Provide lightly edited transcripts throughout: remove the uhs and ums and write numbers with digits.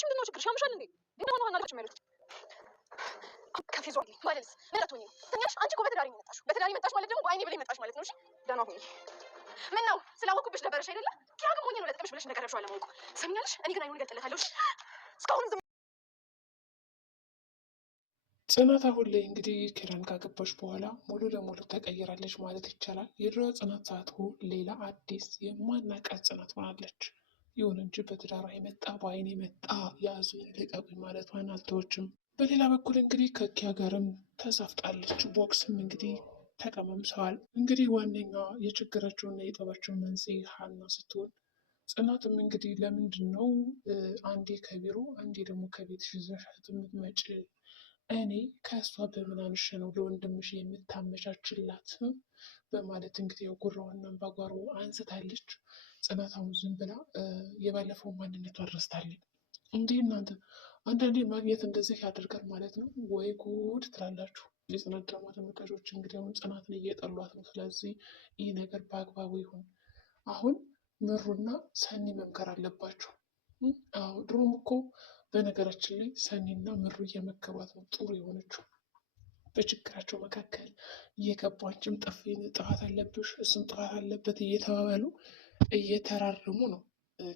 አንቺ ምንድነው ችግርሽ? ያምሻል እንዴ? ግን አሁን አናለች ማለት ከፊዟል ማለት ማለት ነው። ትኛሽ አንቺ እኮ በትዳር መጣሽ። በትዳር መጣሽ ማለት ደግሞ በአይኔ ብለሽ መጣሽ ማለት ነው። እሺ ደህና ሁኚ። ምን ነው ስላወኩብሽ ደበረሽ አይደለ? ኪራ ግን ሞኝ ነው ለጥቅምሽ ብለሽ እንደቀረብሽው አለማወቁ ሰምኛለሽ። እኔ ግን አይኑን እገልጥለታለሁ። እስካሁን ጽናት አሁን ላይ እንግዲህ ኪራን ካገባች በኋላ ሙሉ ለሙሉ ተቀይራለች ማለት ይቻላል። የድሮ ጽናት ሳትሆን ሌላ አዲስ የማናውቃት ጽናት ሆናለች። ይሁን እንጂ በትዳሯ የመጣ በአይን የመጣ ያዙኝ ልቀቁኝ ማለቷን አልተወችም። በሌላ በኩል እንግዲህ ከኪያ ጋርም ተሳፍጣለች። ቦክስም እንግዲህ ተቀማምሰዋል። እንግዲህ ዋነኛዋ የችግራቸውና የጠባቸው መንስኤ ሀና ስትሆን ጽናትም እንግዲህ ለምንድን ነው አንዴ ከቢሮ አንዴ ደግሞ ከቤትሽ ይዘሻት የምትመጪ? እኔ ከእሷ በምን አንሼ ነው ለወንድምሽ የምታመቻችላት? በማለት እንግዲህ ጉራዋና ባጓሮ አንስታለች። ጽናት አሁን ዝም ብላ የባለፈው ማንነቷን ረስታለች። እንዲህ እናንተ አንዳንዴ ማግኘት እንደዚህ ያደርጋል ማለት ነው ወይ ጉድ ትላላችሁ። የጽናት ድራማ ተመልካቾች እንግዲህ አሁን ጽናትን እየጠሏት ነው። ስለዚህ ይህ ነገር በአግባቡ ይሁን። አሁን ምሩና ሰኒ መምከር አለባቸው። አዎ ድሮም እኮ በነገራችን ላይ ሰኒና ምሩ እየመከሯት ነው ጥሩ የሆነችው። በችግራቸው መካከል እየገቡ አንቺም ጥፋት አለብሽ እሱም ጥፋት አለበት እየተባባሉ እየተራረሙ ነው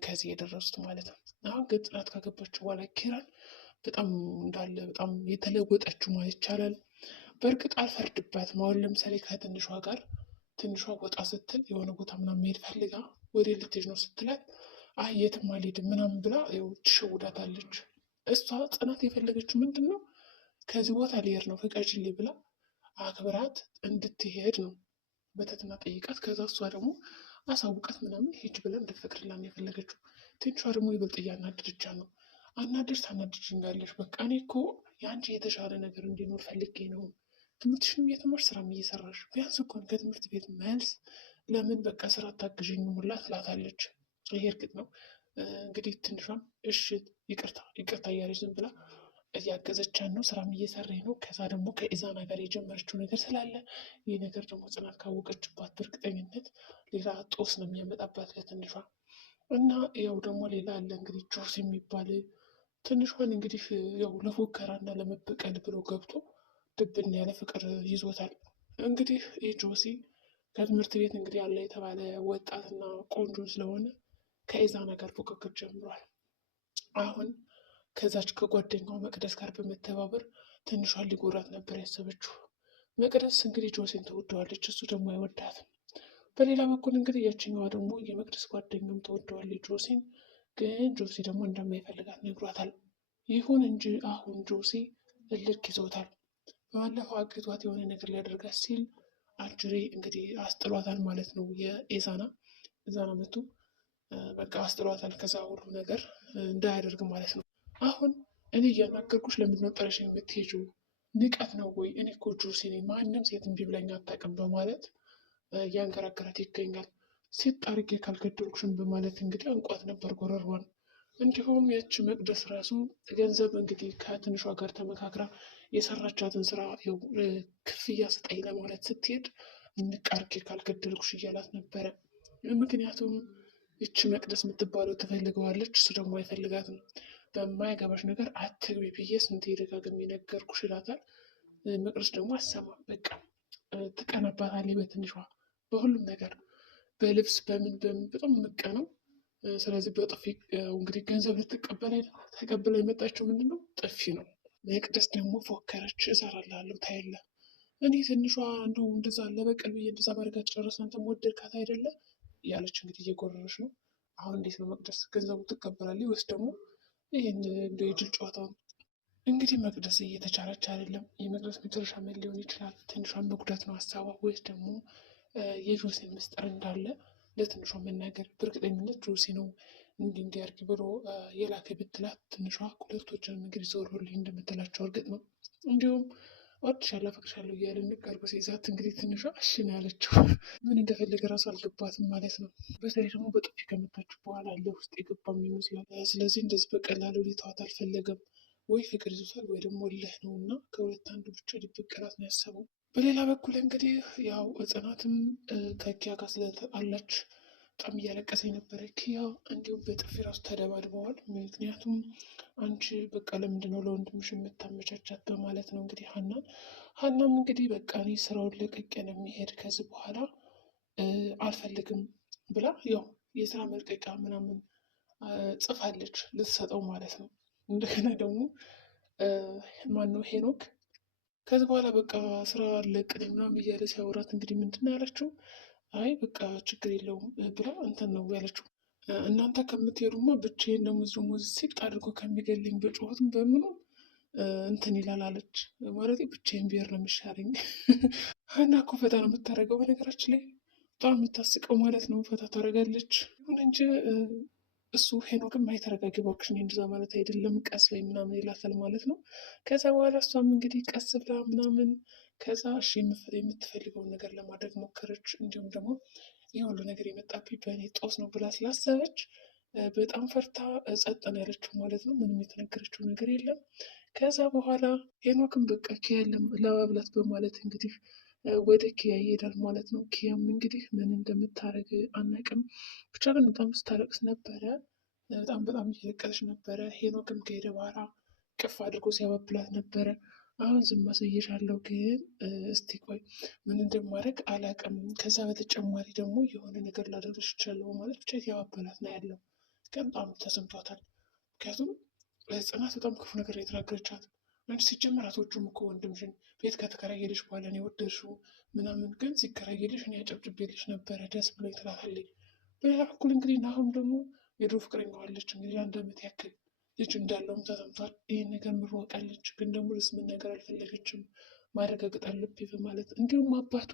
ከዚህ የደረሱት ማለት ነው። አሁን ግን ጽናት ካገባችው በኋላ ኪራን በጣም እንዳለ በጣም የተለወጠችው ማለት ይቻላል። በእርግጥ አልፈርድባትም። አሁን ለምሳሌ ከትንሿ ጋር ትንሿ ወጣ ስትል የሆነ ቦታ ምናምን መሄድ ፈልጋ ወደ ልትሄድ ነው ስትላት አይ የትም አልሄድም ምናምን ብላ ትሸውዳታለች። እሷ ጽናት የፈለገችው ምንድን ነው? ከዚህ ቦታ ልሄድ ነው ፍቀጅልኝ ብላ አክብራት እንድትሄድ ነው በትህትና ጠይቃት። ከዛ እሷ ደግሞ አሳውቃት ምናምን ሂጅ ብላ እንድትፈቅድላት ነው የፈለገችው። ትንሿ ደግሞ ይበልጥ እያናደደቻ ነው። አናደሽ ታናድጅኛለሽ። በቃ እኔ እኮ የአንቺ የተሻለ ነገር እንዲኖር ፈልጌ ነው። ትምህርትሽንም እየተማርሽ ስራም እየሰራሽ ቢያንስ እንኳን ከትምህርት ቤት መልስ ለምን በቃ ስራ አታግዥኝ ሙላ ትላታለች። ይሄ እርግጥ ነው እንግዲህ ትንሿም እሺ ይቅርታ እያለች ዝም ብላ እያገዘቻን ነው። ስራም እየሰራኝ ነው። ከዛ ደግሞ ከኢዛና ጋር የጀመረችው ነገር ስላለ ይህ ነገር ደግሞ ጽናት ካወቀችባት በእርግጠኝነት ሌላ ጦስ ነው የሚያመጣባት ለትንሿ። እና ያው ደግሞ ሌላ አለ እንግዲህ ጆስ የሚባል ትንሿን እንግዲህ ያው ለፉከራ እና ለመበቀል ብሎ ገብቶ ድብን ያለ ፍቅር ይዞታል። እንግዲህ ይህ ጆሲ ከትምህርት ቤት እንግዲህ ያለ የተባለ ወጣትና ቆንጆ ስለሆነ ከኢዛና ጋር ፉክክር ጀምሯል። አሁን ከዛች ከጓደኛው መቅደስ ጋር በመተባበር ትንሿን ሊጎራት ነበር ያሰበችው። መቅደስ እንግዲህ ጆሲን ተወደዋለች፣ እሱ ደግሞ አይወዳትም። በሌላ በኩል እንግዲህ ያችኛዋ ደግሞ የመቅደስ ጓደኛም ተወደዋለች ጆሲን፣ ግን ጆሲ ደግሞ እንደማይፈልጋት ነግሯታል። ይሁን እንጂ አሁን ጆሲ እልክ ይዞታል። በባለፈው አግቷት የሆነ ነገር ሊያደርጋት ሲል አጅሬ እንግዲህ አስጥሏታል ማለት ነው። የኢዛና መቱ በቃ አስጥሏታል። ከዛ ሁሉ ነገር እንዳያደርግ ማለት ነው። አሁን እኔ እያናገርኩሽ ለምንድነው ጥለሽ የምትሄጂው? ንቀት ነው ወይ? እኔ እኮ ጆሲ ነኝ፣ ማንም ሴት እምቢ ብላኝ አታውቅም በማለት እያንከራከራት ይገኛል። ሴት አድርጌ ካልገደልኩሽም በማለት እንግዲህ አንቋት ነበር ጎረሯን። እንዲሁም ያቺ መቅደስ ራሱ ገንዘብ እንግዲህ ከትንሿ ጋር ተመካክራ የሰራቻትን ስራ ክፍያ ስጠኝ ለማለት ስትሄድ ንቅ አድርጌ ካልገደልኩሽ እያላት ነበረ። ምክንያቱም ይቺ መቅደስ የምትባለው ትፈልገዋለች፣ እሱ ደግሞ አይፈልጋትም። በማያገባሽ ነገር አትግቢ ብዬ ስንት ደጋግሜ ነገርኩሽ ይላታል። መቅደስ ደግሞ አሰማም። በቃ ትቀናባታለች በትንሿ በሁሉም ነገር፣ በልብስ በምን በጣም የምትቀነው። ስለዚህ በጥፊ እንግዲህ ገንዘብ ልትቀበል ተቀብላ የመጣችው ምንድን ነው? ጥፊ ነው። መቅደስ ደግሞ ፎከረች። እሰራልሃለሁ ታይለ እኔ ትንሿ እንደው እንደዛ ለበቀል ብዬ እንደዛ ባደርጋት ጨረስ አንተም ወደድካት አይደለ እያለች እንግዲህ እየጎረረች ነው። አሁን እንዴት ነው መቅደስ ገንዘቡ ትቀበላለች ወይስ ደግሞ ይህን እንደ የጅል ጨዋታውን? እንግዲህ መቅደስ እየተቻለች አይደለም። የመቅደስ መጨረሻ ምን ሊሆን ይችላል? ትንሿን መጉዳት ነው ሀሳቧ ወይስ ደግሞ የጆሲን ምስጢር እንዳለ ለትንሿ መናገር? በእርግጠኝነት ጆሲ ነው እንዲያርግ ብሎ የላከ ብትላት ትንሿ ሁለቶችን እንግዲህ ዞሮልኝ እንደምትላቸው እርግጥ ነው። እንዲሁም እወድሻለሁ አፈቅርሻለሁ እያለ ንቀርጎ ሲይዛት እንግዲህ ትንሿ እሺ ነው ያለችው። ምን እንደፈለገ ራሱ አልገባትም ማለት ነው። በተለይ ደግሞ በጥፊ ከመታችሁ በኋላ አለ ውስጥ የገባም ይመስላል። ስለዚህ እንደዚህ በቀላሉ ሊተዋት አልፈለገም። ወይ ፍቅር ይዞታል ወይ ደግሞ እልህ ነው እና ከሁለት አንዱ ብቻ ሊበቀላት ነው ያሰበው። በሌላ በኩል እንግዲህ ያው ጽናትም ከኪያ ጋር ስለተጣላች በጣም እያለቀሰ ነበረ። ኪያ እንዲሁም በጥፊ ራሱ ተደባድበዋል። ምክንያቱም አንቺ በቃ ለምንድነው ለወንድምሽ የምታመቻቻት በማለት ነው እንግዲህ ሀናም እንግዲህ በቃ እኔ ስራውን ለቅቄ ነው የሚሄድ ከዚህ በኋላ አልፈልግም ብላ ያው የስራ መልቀቂያ ምናምን ጽፋለች ልትሰጠው ማለት ነው። እንደገና ደግሞ ማነው ሄኖክ ከዚህ በኋላ በቃ ስራ አለቅልኝ ምናምን እያለ ሲያወራት እንግዲህ ምንድን ነው ያለችው? አይ በቃ ችግር የለውም ብላ እንትን ነው ያለችው። እናንተ ከምትሄዱማ ብቻዬን ደግሞ ሲጥ አድርጎ ከሚገልኝ በጩኸትም በምኑ እንትን ይላል አለች። ማለት ብቻዬን ብሄር ነው የሚሻለኝ። ሀና እኮ ፈታ ነው የምታደርገው በነገራችን ላይ በጣም የምታስቀው ማለት ነው። ፈታ ታደርጋለች። ይሁን እንጂ እሱ ሄኖክም አይተረጋጊ እባክሽ እንደዛ ማለት አይደለም ቀስ ወይ ምናምን ይላታል ማለት ነው። ከዛ በኋላ እሷም እንግዲህ ቀስ ብላ ምናምን ከዛ እሺ የምትፈልገውን ነገር ለማድረግ ሞከረች። እንዲሁም ደግሞ ይህ ሁሉ ነገር የመጣብኝ በእኔ ጦስ ነው ብላ ስላሰበች በጣም ፈርታ ጸጥ ነው ያለችው ማለት ነው። ምንም የተነገረችው ነገር የለም። ከዛ በኋላ ሄኖክም በቃ ኪያ ለመብላት በማለት እንግዲህ ወደ ኪያ ይሄዳል ማለት ነው። ኪያም እንግዲህ ምን እንደምታደርግ አናውቅም። ብቻ ግን በጣም ስታለቅስ ነበረ። በጣም እየለቀሰች ነበረ። ሄኖክም ከሄደ በኋላ ቅፍ አድርጎ ሲያባብላት ነበረ። አሁን ዝም አስይሻለሁ፣ ግን እስቲ ቆይ ምን እንደማደርግ አላውቅም። ከዛ በተጨማሪ ደግሞ የሆነ ነገር ላደርግሽ እችላለሁ ማለት ብቻ ያባበላት ነው ያለው። ግን በጣም ተሰምቷታል። ምክንያቱም ጽናት በጣም ክፉ ነገር የተናገረቻት አንቺ ሲጀመር አትወጂውም እኮ ወንድምሽን ቤት ከተከራየልሽ በኋላ ነው የወደድሽው ምናምን፣ ግን ሲከራየልሽ እኔ አጨብጭቤልሽ ነበረ ደስ ብሎ ትላታለች። በሌላ በኩል እንግዲህ ናሁም ደግሞ የድሮ ፍቅረኛዋ አለች እንግዲህ አንድ ዓመት ያክል ልጅ እንዳለውም ተሰምቷል። ይህን ነገር ምሯቃለች፣ ግን ደግሞ ልስምን ነገር አልፈለገችም። ማረጋገጥ አለብኝ በማለት እንዲሁም አባቱ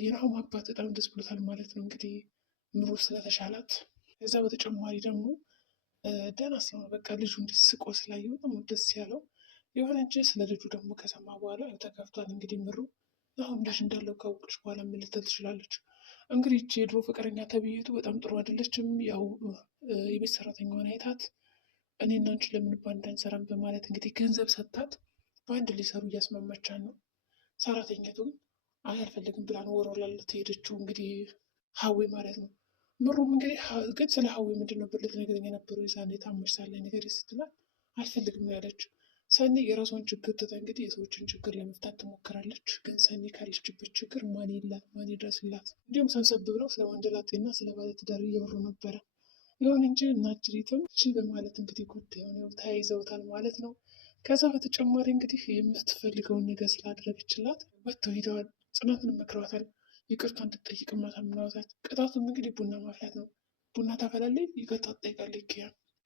የናሁም አባት በጣም ደስ ብሎታል ማለት ነው እንግዲህ ምሩ ስለተሻላት። ከዛ በተጨማሪ ደግሞ ደህና ሲሆን በቃ ልጁ እንዲስቆ ስላየ በጣም ደስ ያለው የሆነ እንጂ ስለ ልጁ ደግሞ ከሰማ በኋላ ተከፍቷል። እንግዲህ ምሩ አሁን ልጅ እንዳለው ካወቀች በኋላ ምን ልትል ትችላለች? እንግዲህ ይቺ የድሮ ፍቅረኛ ተብዬቱ በጣም ጥሩ አይደለችም። ያው የቤት ሰራተኛዋን አይታት እኔና አንቺ ለምን ባንድ አንሰራም በማለት እንግዲህ ገንዘብ ሰጥታት በአንድ ሊሰሩ እያስማማቻን ነው። ሰራተኛቱ አይ አልፈልግም ብላ ነው ወሮላለት ሄደችው። እንግዲህ ሀዊ ማለት ነው። ምሩም እንግዲህ ግን ስለ ሀዊ ምንድን ነበር ልትነግረኝ የነበረው የዛኔ ታመሽ ሳለ ነገር ስትላት አልፈልግም ነው ያለችው። ሰኒ የራሷን ችግር ትታ እንግዲህ የሰዎችን ችግር ለመፍታት ትሞክራለች። ግን ሰኒ ካለችበት ችግር ማን የላት ማን ይድረስላት? እንዲሁም ሰብሰብ ብለው ስለ ወንደላጤና ስለ ባለትዳር እያወሩ ነበረ። ይሁን እንጂ እናጅሪትም እሺ በማለት እንግዲህ ጉዳዩን ተያይዘውታል ማለት ነው። ከዛ በተጨማሪ እንግዲህ የምትፈልገውን ነገር ስላደረገችላት ወጥተው ሄደዋል። ጽናትን መክረዋታል። ይቅርታ እንድትጠይቅ ማሳምነዋታል። ቅጣቱም እንግዲህ ቡና ማፍላት ነው። ቡና ታፈላለች፣ ይቅርታ ትጠይቃለች።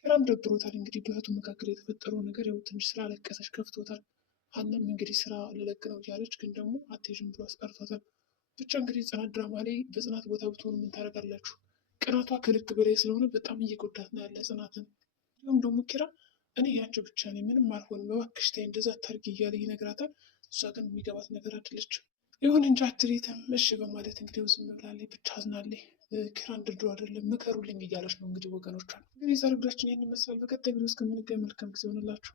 ኪራም ደብሮታል። እንግዲህ በእህቱ መካከል የተፈጠረው ነገር ያው ትንሽ ስላለቀሰች ከፍቶታል። ሀናም እንግዲህ ስራ ልለቅ ነው እያለች ግን ደግሞ አትሄጂም ብሎ አስቀርቷታል። ብቻ እንግዲህ ጽናት ድራማ ላይ በጽናት ቦታ ብትሆኑ ምን ታደርጋላችሁ? ቅናቷ ከልክ በላይ ስለሆነ በጣም እየጎዳት ነው ያለ ጽናትን። እንዲሁም ደግሞ ኪራ እኔ ያንቺ ብቻ ነኝ ምንም አልሆንም እባክሽ ተይ እንደዛ አታርጊ እያለ ይነግራታል። እሷ ግን የሚገባት ነገር አይደለችም። ይሁን እንጂ አትሌትም እሺ በማለት እንግዲህ ዝም ብላለች። ብቻ አዝናለች። ኪራ እንድድሮ አይደለም ምከሩልኝ እያለች ነው እንግዲህ ወገኖቿን። እንግዲህ ዛሬ ጉዳያችን ይህን ይመስላል። በቀጣይ ቪዲዮ እስከምንገናኝ መልካም ጊዜ ሆንላችሁ።